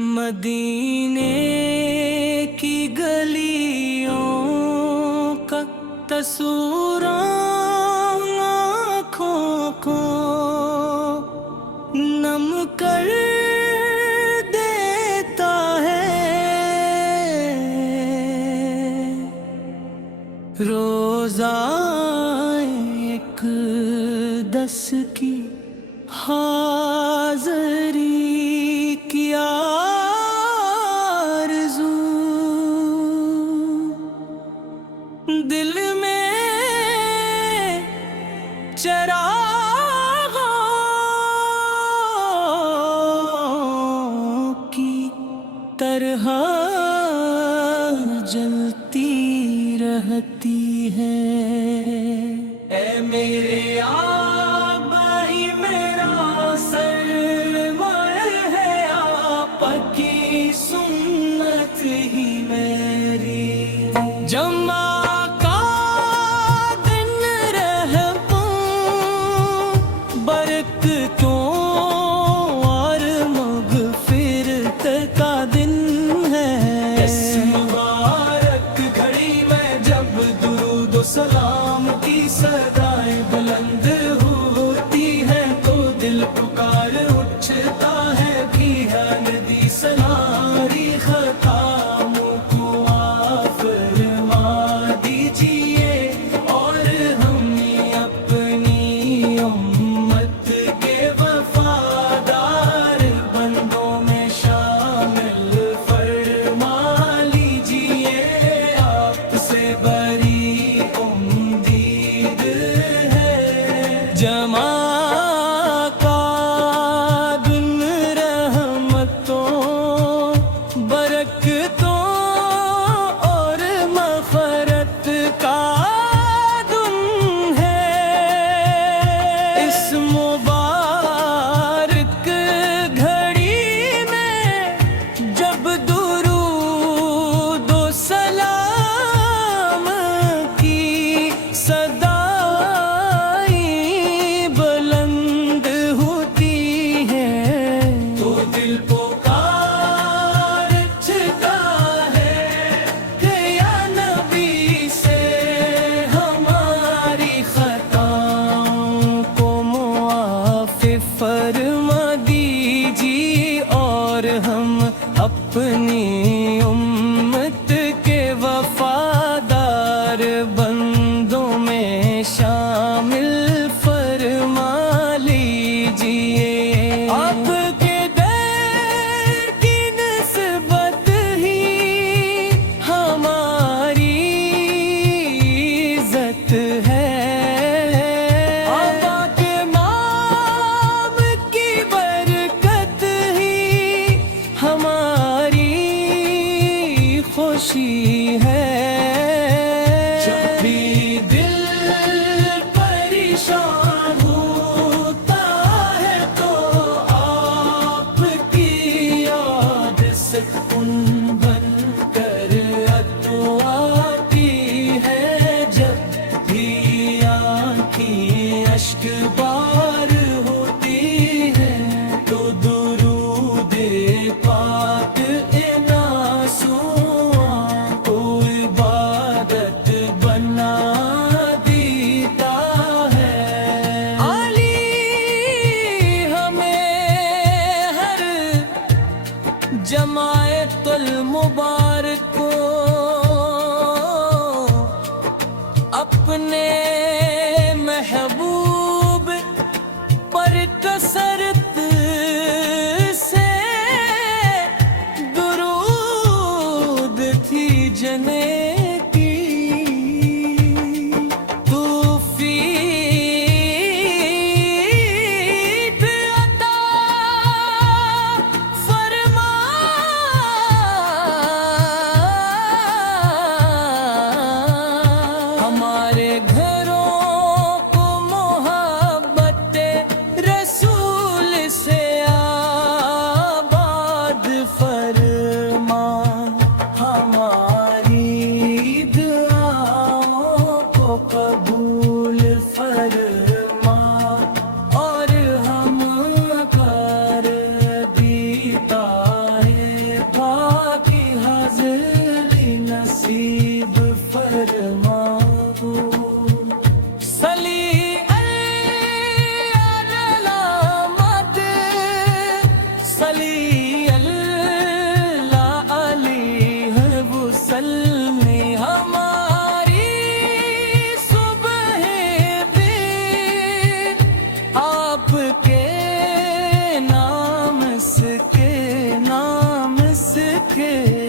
مدینے کی گلیوں کا تصور آنکھوں کو نم کر دیتا ہے، روزہ ایک دس کی حاضری کی آرزو دل میں چراغوں کی طرح جلتی رہتی ہے۔ اے میرے آبائی میرا سرمایہ ہے، آپ کی سنت ہی میری جمع کا دن رحمتوں برکتوں اور مغفرت کا دن ہے۔ اس مبارک گھڑی میں جب درود و سلام کی صدائیں بلند ہوتی ہیں تو دل پکار اٹھتا ہے کہ ندی سناری خطاموں کو آپ فرما دیجئے، اور ہمیں اپنی امت کے وفادار بندوں میں شامل فرما لیجئے۔ آپ سے بری امید ہے، جمع کا دن رحمتوں برکتوں اور مغفرت کا دن ہے۔ اس مبارک گھڑی میں جب درود و سلام کی صدائیں بلند ہوتی ہیں تو دل پکار اٹھتا ہے کہ یا نبی سے ہماری خطاؤں کو معاف فرما دیجیے، اور ہم اپنی امت کے وفادار بندوں میں شامل فرما لیجیے۔ آپ کے در کی نسبت ہی ہماری عزت ہے، آقا کے نام کی برکت ہی ہماری خوشی ہے۔ جب بھی دل پریشان ہوتا ہے تو آپ کی یاد سے ان بن کر آتی ہے، جب بھی آنکھیں اشک بار ہوتی ہے تو درود پاک ان آنسوؤں کو عبادت بنا دیتا ہے۔ علی ہمیں ہر جماعت المبارک کو اپنے محبوب پر کثرت سے درود تھی جنے کی، توفیق عطا فرما ہمارے گھروں کے